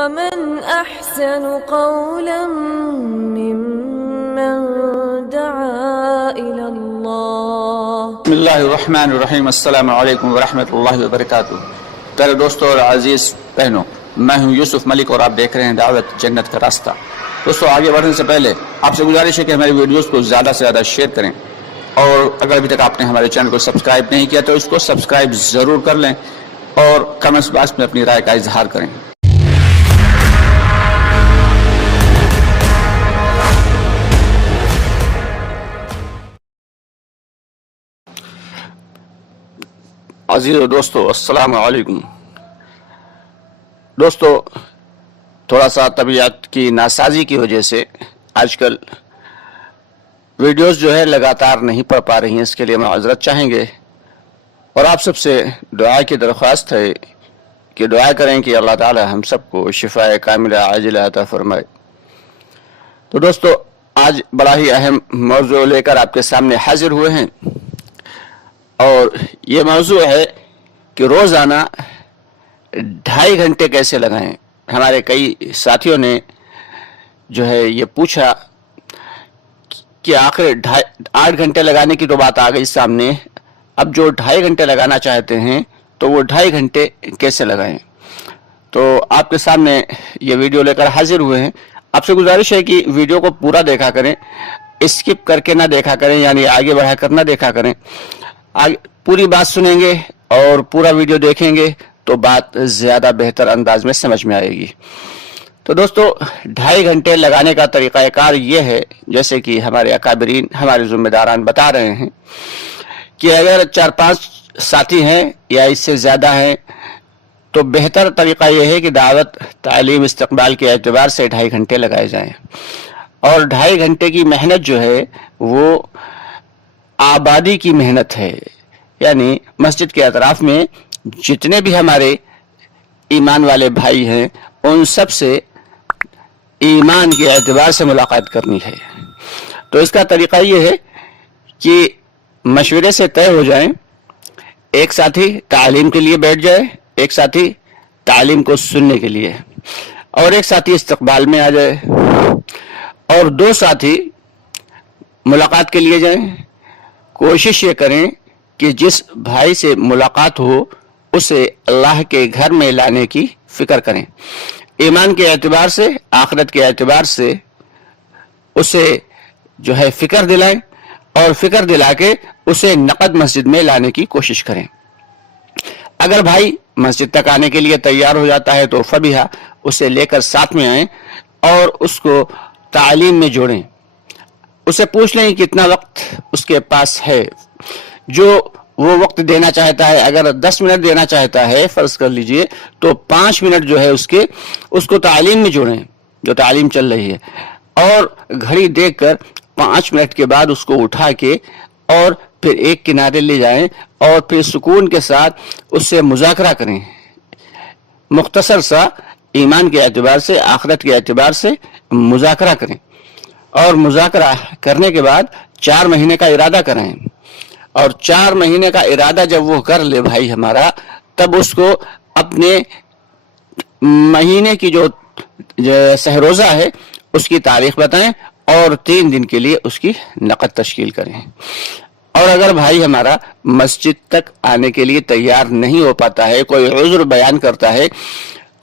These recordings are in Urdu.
ومن أحسن قولا ممن دعا إلى الله. بسم اللہ الرحمن الرحیم. السلام علیکم ورحمۃ اللہ وبرکاتہ. پیارے دوستوں اور عزیز بہنوں، میں ہوں یوسف ملک اور آپ دیکھ رہے ہیں دعوت جنت کا راستہ. دوستوں، آگے بڑھنے سے پہلے آپ سے گزارش ہے کہ ہماری ویڈیوز کو زیادہ سے زیادہ شیئر کریں، اور اگر ابھی تک آپ نے ہمارے چینل کو سبسکرائب نہیں کیا تو اس کو سبسکرائب ضرور کر لیں اور کمنٹس باکس میں اپنی رائے کا اظہار کریں. عزیز دوستو، السلام علیکم. دوستو، تھوڑا سا طبیعت کی ناسازی کی وجہ سے آج کل ویڈیوز جو ہے لگاتار نہیں پڑھ پا رہی ہیں. اس کے لیے معذرت چاہیں گے اور آپ سب سے دعا کی درخواست ہے کہ دعا کریں کہ اللہ تعالی ہم سب کو شفاء کاملہ عاجلہ عطا فرمائے. تو دوستو، آج بڑا ہی اہم موضوع لے کر آپ کے سامنے حاضر ہوئے ہیں، اور یہ موضوع ہے کہ روزانہ 2.5 گھنٹے کیسے لگائیں. ہمارے کئی ساتھیوں نے جو ہے یہ پوچھا کہ آخر 8 گھنٹے لگانے کی تو بات آ گئی سامنے، اب جو 2.5 گھنٹے لگانا چاہتے ہیں تو وہ 2.5 گھنٹے کیسے لگائیں. تو آپ کے سامنے یہ ویڈیو لے کر حاضر ہوئے ہیں. آپ سے گزارش ہے کہ ویڈیو کو پورا دیکھا کریں، اسکپ کر کے نہ دیکھا کریں، یعنی آگے بڑھا کر نہ دیکھا کریں. پوری بات سنیں گے اور پورا ویڈیو دیکھیں گے تو بات زیادہ بہتر انداز میں سمجھ میں آئے گی. تو دوستو، 2.5 گھنٹے لگانے کا طریقہ کار یہ ہے، جیسے کہ ہمارے اکابرین، ہمارے ذمہ داران بتا رہے ہیں کہ اگر 4-5 ساتھی ہیں یا اس سے زیادہ ہیں تو بہتر طریقہ یہ ہے کہ دعوت، تعلیم، استقبال کے اعتبار سے 2.5 گھنٹے لگائے جائیں. اور 2.5 گھنٹے کی محنت جو ہے وہ آبادی کی محنت ہے، یعنی مسجد کے اطراف میں جتنے بھی ہمارے ایمان والے بھائی ہیں ان سب سے ایمان کے اعتبار سے ملاقات کرنی ہے. تو اس کا طریقہ یہ ہے کہ مشورے سے طے ہو جائیں، ایک ساتھی تعلیم کے لیے بیٹھ جائے، ایک ساتھی تعلیم کو سننے کے لیے، اور ایک ساتھی استقبال میں آ جائے، اور 2 ساتھی ملاقات کے لیے جائیں. کوشش یہ کریں کہ جس بھائی سے ملاقات ہو اسے اللہ کے گھر میں لانے کی فکر کریں. ایمان کے اعتبار سے، آخرت کے اعتبار سے اسے جو ہے فکر دلائیں، اور فکر دلا کے اسے نقد مسجد میں لانے کی کوشش کریں. اگر بھائی مسجد تک آنے کے لیے تیار ہو جاتا ہے تو فبیہا، اسے لے کر ساتھ میں آئیں اور اس کو تعلیم میں جوڑیں. اسے پوچھ لیں کتنا وقت اس کے پاس ہے. جو وہ وقت دینا چاہتا ہے، اگر 10 منٹ دینا چاہتا ہے فرض کر لیجئے، تو 5 منٹ جو ہے اس کو تعلیم میں جوڑیں جو تعلیم چل رہی ہے، اور گھڑی دیکھ کر 5 منٹ کے بعد اس کو اٹھا کے اور پھر ایک کنارے لے جائیں اور پھر سکون کے ساتھ اس سے مذاکرہ کریں. مختصر سا ایمان کے اعتبار سے، آخرت کے اعتبار سے مذاکرہ کریں، اور مذاکرہ کرنے کے بعد 4 مہینے کا ارادہ کریں. اور 4 مہینے کا ارادہ جب وہ کر لے بھائی ہمارا، تب اس کو اپنے مہینے کی جو سہ روزہ ہے اس کی تاریخ بتائیں اور 3 دن کے لیے اس کی نقد تشکیل کریں. اور اگر بھائی ہمارا مسجد تک آنے کے لیے تیار نہیں ہو پاتا ہے، کوئی عذر بیان کرتا ہے،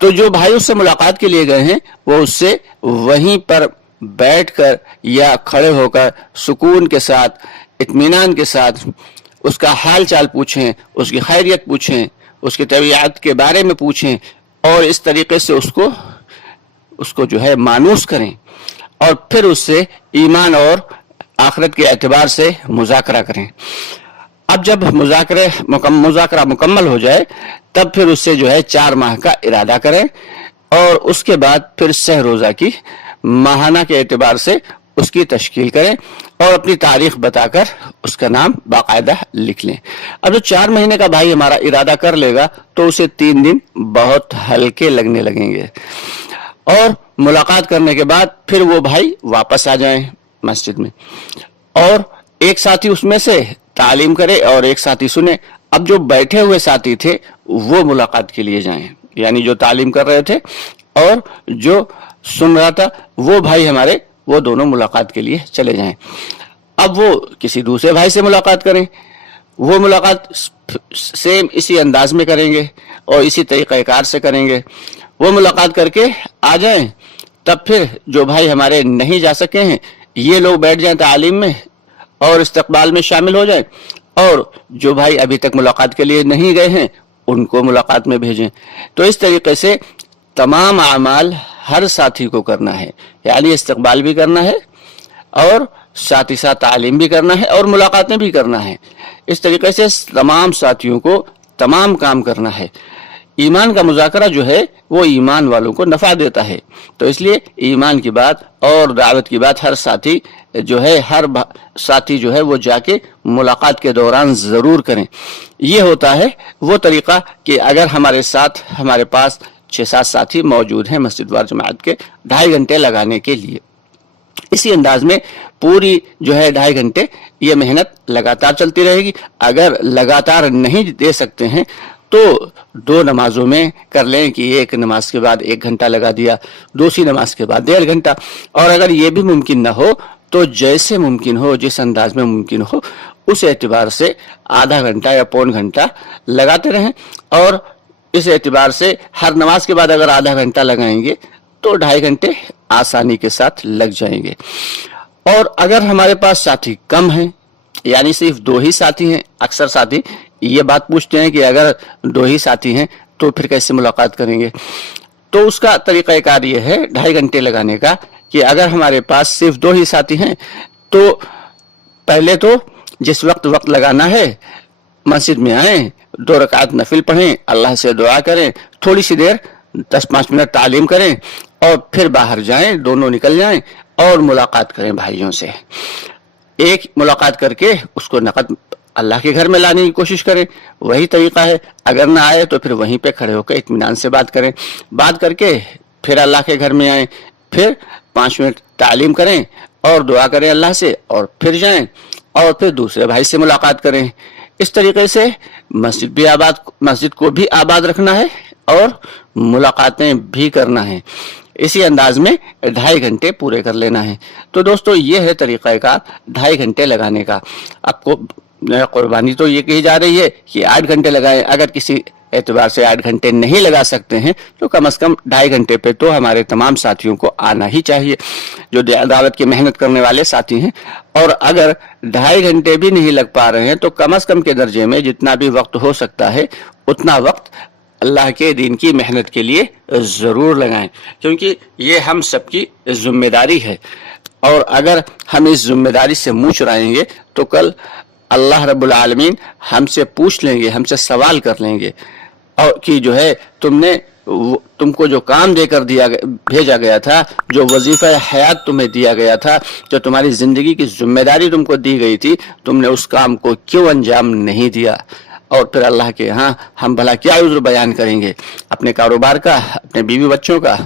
تو جو بھائی اس سے ملاقات کے لیے گئے ہیں وہ اس سے وہیں پر بیٹھ کر یا کھڑے ہو کر سکون کے ساتھ، اطمینان کے ساتھ اس کا حال چال پوچھیں، اس کی خیریت پوچھیں، اس کی طبیعت کے بارے میں پوچھیں، اور اس طریقے سے اس کو جو ہے مانوس کریں، اور پھر اس سے ایمان اور آخرت کے اعتبار سے مذاکرہ کریں. اب جب مذاکرہ مکمل ہو جائے تب پھر اس سے جو ہے 4 ماہ کا ارادہ کریں، اور اس کے بعد پھر سہ روزہ کی ماہانہ کے اعتبار سے اس کی تشکیل کریں اور اپنی تاریخ بتا کر اس کا نام باقاعدہ لکھ لیں. اب جو 4 مہینے کا بھائی ہمارا ارادہ کر لے گا تو اسے 3 دن بہت ہلکے لگنے لگیں گے، اور ملاقات کرنے کے بعد پھر وہ بھائی واپس آ جائیں مسجد میں، اور ایک ساتھی اس میں سے تعلیم کرے اور ایک ساتھی سنے. اب جو بیٹھے ہوئے ساتھی تھے وہ ملاقات کے لیے جائیں، یعنی جو تعلیم کر رہے تھے اور جو سن رہا تھا وہ بھائی ہمارے وہ دونوں ملاقات کے لیے چلے جائیں. اب وہ کسی دوسرے بھائی سے ملاقات کریں, وہ ملاقات سیم اسی انداز میں کریں گے اور اسی طریقہ کار سے کریں گے. وہ ملاقات کر کے آ جائیں, تب پھر جو بھائی ہمارے نہیں جا سکے ہیں یہ لوگ بیٹھ جائیں تعلیم میں اور استقبال میں شامل ہو جائیں, اور جو بھائی ابھی تک ملاقات کے لیے نہیں گئے ہیں ان کو ملاقات میں بھیجیں. تو اس طریقے سے تمام اعمال ہر ساتھی کو کرنا ہے, یعنی استقبال بھی کرنا ہے اور ساتھ ہی ساتھ تعلیم بھی کرنا ہے اور ملاقاتیں بھی کرنا ہے. اس طریقے سے تمام ساتھیوں کو تمام کام کرنا ہے. ایمان کا مذاکرہ جو ہے وہ ایمان والوں کو نفع دیتا ہے, تو اس لیے ایمان کی بات اور دعوت کی بات ہر ساتھی جو ہے وہ جا کے ملاقات کے دوران ضرور کریں. یہ ہوتا ہے وہ طریقہ کہ اگر ہمارے پاس 6-7 ساتھی موجود ہیں مسجد وار جماعت کے 2.5 گھنٹے لگانے کے لیے, اسی انداز میں پوری جو ہے 2.5 گھنٹے یہ محنت لگاتار چلتی رہے گی. اگر لگاتار نہیں دے سکتے ہیں تو 2 نمازوں میں کر لیں کہ ایک نماز کے بعد 1 گھنٹہ لگا دیا, دوسری نماز کے بعد 1.5 گھنٹہ, اور اگر یہ بھی ممکن نہ ہو تو جیسے ممکن ہو جس انداز میں ممکن ہو اس اعتبار سے آدھا گھنٹہ یا پون گھنٹہ لگاتے رہیں. اور اس اعتبار سے ہر نماز کے بعد اگر آدھا گھنٹہ لگائیں گے تو 2.5 گھنٹے آسانی کے ساتھ لگ جائیں گے. اور اگر ہمارے پاس ساتھی کم ہیں, یعنی صرف 2 ہی ساتھی ہیں, اکثر ساتھی یہ بات پوچھتے ہیں کہ اگر 2 ہی ساتھی ہیں تو پھر کیسے ملاقات کریں گے, تو اس کا طریقہ کار یہ ہے 2.5 گھنٹے لگانے کا کہ اگر ہمارے پاس صرف 2 ہی ساتھی ہیں تو پہلے تو جس وقت لگانا ہے مسجد میں آئیں, 2 رکعت نفل پڑھیں, اللہ سے دعا کریں, تھوڑی سی دیر 10-5 منٹ تعلیم کریں اور پھر باہر جائیں, دونوں نکل جائیں اور ملاقات کریں بھائیوں سے. ایک ملاقات کر کے اس کو نقد اللہ کے گھر میں لانے کی کوشش کریں, وہی طریقہ ہے. اگر نہ آئے تو پھر وہیں پہ کھڑے ہو کے اطمینان سے بات کریں, بات کر کے پھر اللہ کے گھر میں آئیں, پھر 5 منٹ تعلیم کریں اور دعا کریں اللہ سے اور پھر جائیں اور پھر دوسرے بھائی سے ملاقات کریں. اس طریقے سے مسجد کو بھی آباد رکھنا ہے اور ملاقاتیں بھی کرنا ہے. اسی انداز میں 2.5 گھنٹے پورے کر لینا ہے. تو دوستو یہ ہے طریقہ کا 2.5 گھنٹے لگانے کا. آپ کو قربانی تو یہ کہی جا رہی ہے کہ 8 گھنٹے لگائیں, اگر کسی اعتبار سے 8 گھنٹے نہیں لگا سکتے ہیں تو کم از کم 2.5 گھنٹے پہ تو ہمارے تمام ساتھیوں کو آنا ہی چاہیے جو دعوت کی محنت کرنے والے ساتھی ہیں. اور اگر 2.5 گھنٹے بھی نہیں لگ پا رہے ہیں تو کم از کم کے درجے میں جتنا بھی وقت ہو سکتا ہے اتنا وقت اللہ کے دین کی محنت کے لیے ضرور لگائیں, کیونکہ یہ ہم سب کی ذمہ داری ہے. اور اگر ہم اس ذمہ داری سے منہ چرائیں گے تو کل اللہ رب العالمین ہم سے پوچھ لیں گے, ہم سے سوال کر لیں گے اور کہ جو ہے تم کو جو کام دے کر بھیجا گیا تھا, جو وظیفہ حیات تمہیں دیا گیا تھا, جو تمہاری زندگی کی ذمہ داری تم کو دی گئی تھی, تم نے اس کام کو کیوں انجام نہیں دیا. اور پھر اللہ کے ہاں ہم بھلا کیا عذر بیان کریں گے, اپنے کاروبار کا, اپنے بیوی بچوں کا.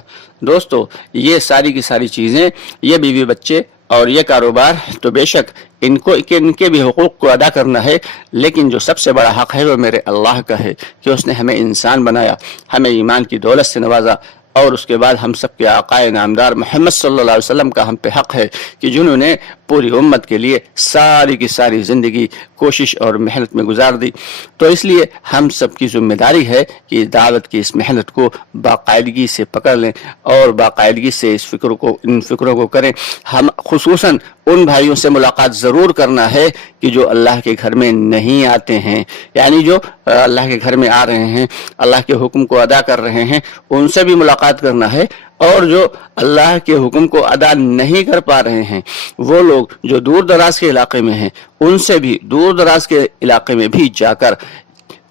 دوستو یہ ساری کی ساری چیزیں, یہ بیوی بچے اور یہ کاروبار تو بے شک ان کے بھی حقوق کو ادا کرنا ہے, لیکن جو سب سے بڑا حق ہے وہ میرے اللہ کا ہے کہ اس نے ہمیں انسان بنایا, ہمیں ایمان کی دولت سے نوازا, اور اس کے بعد ہم سب کے آقا نامدار محمد صلی اللہ علیہ وسلم کا ہم پہ حق ہے کہ جنہوں نے پوری امت کے لیے ساری کی ساری زندگی کوشش اور محنت میں گزار دی. تو اس لیے ہم سب کی ذمہ داری ہے کہ دعوت کی اس محنت کو باقاعدگی سے پکڑ لیں اور باقاعدگی سے ان فکروں کو کریں. ہم خصوصاً ان بھائیوں سے ملاقات ضرور کرنا ہے کہ جو اللہ کے گھر میں نہیں آتے ہیں, یعنی جو اللہ کے گھر میں آ رہے ہیں, اللہ کے حکم کو ادا کر رہے ہیں, ان سے بھی ملاقات کرنا ہے. اور جو اللہ کے حکم کو ادا نہیں کر پا رہے ہیں, وہ لوگ جو دور دراز کے علاقے میں ہیں, ان سے بھی دور دراز کے علاقے میں بھی جا کر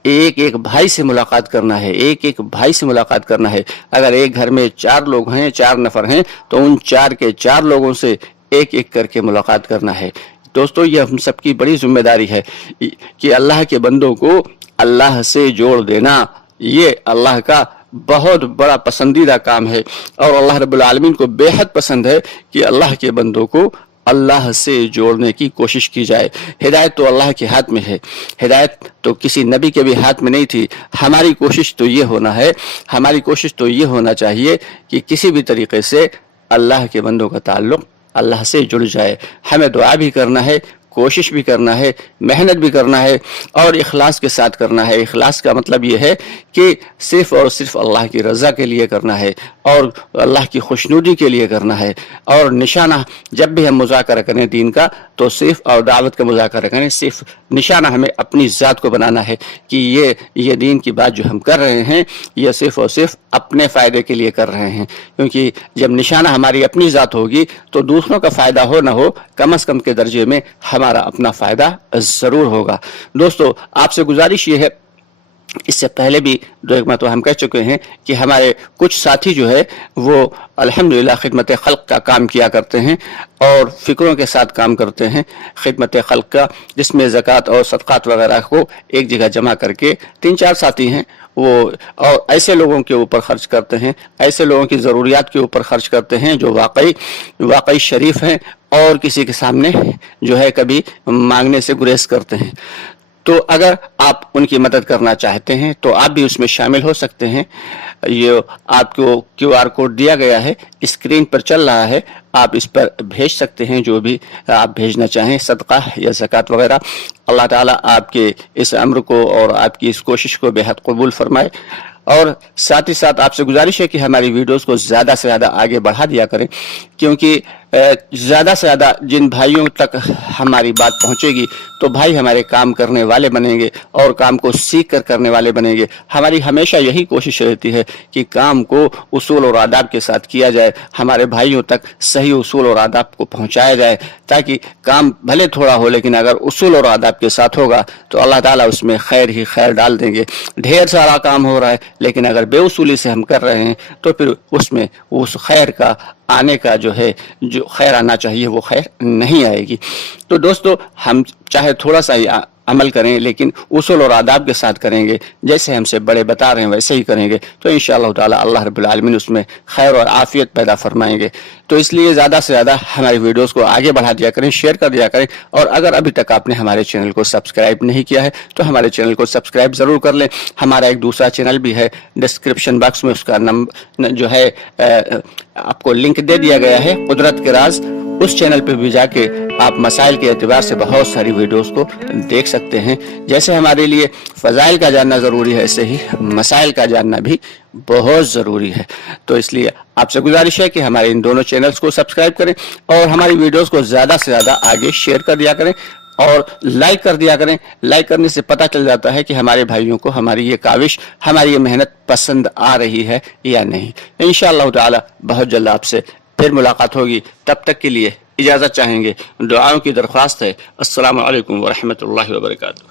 ایک بھائی سے ملاقات کرنا ہے, ایک بھائی سے ملاقات کرنا ہے. اگر ایک گھر میں 4 لوگ ہیں, 4 نفر ہیں, تو ان 4 کے 4 لوگوں سے ایک کر کے ملاقات کرنا ہے. دوستو یہ ہم سب کی بڑی ذمہ داری ہے کہ اللہ کے بندوں کو اللہ سے جوڑ دینا, یہ اللہ کا بہت بڑا پسندیدہ کام ہے. اور اللہ رب العالمین کو بے حد پسند ہے کہ اللہ کے بندوں کو اللہ سے جوڑنے کی کوشش کی جائے۔ ہدایت تو اللہ کے ہاتھ میں ہے، ہدایت تو کسی نبی کے بھی ہاتھ میں نہیں تھی۔ ہماری کوشش تو یہ ہونا ہے، ہماری کوشش تو یہ ہونا چاہیے کہ کسی بھی طریقے سے اللہ کے بندوں کا تعلق اللہ سے جڑ جائے۔ ہمیں دعا بھی کرنا ہے، کوشش بھی کرنا ہے، محنت بھی کرنا ہے، اور اخلاص کے ساتھ کرنا ہے۔ اخلاص کا مطلب یہ ہے کہ صرف اور صرف اللہ کی رضا کے لیے کرنا ہے اور اللہ کی خوشنودی کے لیے کرنا ہے۔ اور نشانہ جب بھی ہم مذاکرہ کریں دین کا تو صرف، اور دعوت کا مذاکرہ کریں، صرف نشانہ ہمیں اپنی ذات کو بنانا ہے کہ یہ دین کی بات جو ہم کر رہے ہیں یہ صرف اور صرف اپنے فائدے کے لیے کر رہے ہیں، کیونکہ جب نشانہ ہماری اپنی ذات ہوگی تو دوسروں کا فائدہ ہو نہ ہو، کم از کم کے درجے میں ہمارا اپنا فائدہ ضرور ہوگا۔ دوستو، آپ سے گزارش یہ ہے، اس سے پہلے بھی دو ایک مرتبہ ہم کہہ چکے ہیں کہ ہمارے کچھ ساتھی جو ہے وہ الحمدللہ خدمت خلق کا کام کیا کرتے ہیں اور فکروں کے ساتھ کام کرتے ہیں خدمت خلق کا، جس میں زکوٰۃ اور صدقات وغیرہ کو ایک جگہ جمع کر کے 3-4 ساتھی ہیں وہ، اور ایسے لوگوں کے اوپر خرچ کرتے ہیں، ایسے لوگوں کی ضروریات کے اوپر خرچ کرتے ہیں جو واقعی شریف ہیں اور کسی کے سامنے جو ہے کبھی مانگنے سے گریز کرتے ہیں۔ تو اگر آپ ان کی مدد کرنا چاہتے ہیں تو آپ بھی اس میں شامل ہو سکتے ہیں۔ یہ آپ کو QR کوڈ دیا گیا ہے، اسکرین پر چل رہا ہے، آپ اس پر بھیج سکتے ہیں جو بھی آپ بھیجنا چاہیں، صدقہ یا زکوٰۃ وغیرہ۔ اللہ تعالیٰ آپ کے اس امر کو اور آپ کی اس کوشش کو بے حد قبول فرمائے۔ اور ساتھ ہی ساتھ آپ سے گزارش ہے کہ ہماری ویڈیوز کو زیادہ سے زیادہ آگے بڑھا دیا کریں، کیونکہ زیادہ سے زیادہ جن بھائیوں تک ہماری بات پہنچے گی تو بھائی ہمارے کام کرنے والے بنیں گے اور کام کو سیکھ کر کرنے والے بنیں گے۔ ہماری ہمیشہ یہی کوشش رہتی ہے کہ کام کو اصول اور آداب کے ساتھ کیا جائے، ہمارے بھائیوں تک صحیح اصول اور آداب کو پہنچایا جائے، تاکہ کام بھلے تھوڑا ہو لیکن اگر اصول اور آداب کے ساتھ ہوگا تو اللہ تعالیٰ اس میں خیر ہی خیر ڈال دیں گے۔ ڈھیر سارا کام ہو رہا ہے لیکن اگر بے اصولی سے ہم کر رہے ہیں تو پھر اس میں اس خیر کا آنے کا جو خیر آنا چاہیے وہ خیر نہیں آئے گی۔ تو دوستو، ہم چاہے تھوڑا سا ہی عمل کریں لیکن اصول اور آداب کے ساتھ کریں گے، جیسے ہم سے بڑے بتا رہے ہیں ویسے ہی کریں گے تو انشاءاللہ تعالی اللہ رب العالمین اس میں خیر اور عافیت پیدا فرمائیں گے۔ تو اس لیے زیادہ سے زیادہ ہماری ویڈیوز کو آگے بڑھا دیا کریں، شیئر کر دیا کریں، اور اگر ابھی تک آپ نے ہمارے چینل کو سبسکرائب نہیں کیا ہے تو ہمارے چینل کو سبسکرائب ضرور کر لیں۔ ہمارا ایک دوسرا چینل بھی ہے، ڈسکرپشن باکس میں اس کا نمبر جو ہے آپ کو لنک دے دیا گیا ہے، قدرت کے راز۔ اس چینل پہ بھی جا کے آپ مسائل کے اعتبار سے بہت ساری ویڈیوز کو دیکھ سکتے ہیں۔ جیسے ہمارے لیے فضائل کا جاننا ضروری ہے، ایسے ہی مسائل کا جاننا بھی بہت ضروری ہے۔ تو اس لیے آپ سے گزارش ہے کہ ہمارے ان دونوں چینلز کو سبسکرائب کریں اور ہماری ویڈیوز کو زیادہ سے زیادہ آگے شیئر کر دیا کریں اور لائک کر دیا کریں۔ لائک کرنے سے پتہ چل جاتا ہے کہ ہمارے بھائیوں کو ہماری یہ کاوش، ہماری یہ محنت پسند آ رہی ہے یا نہیں۔ انشاءاللہ تعالی بہت جلد آپ سے پھر ملاقات ہوگی، تب تک کے لیے اجازت چاہیں گے، دعاؤں کی درخواست ہے۔ السلام علیکم ورحمۃ اللہ وبرکاتہ۔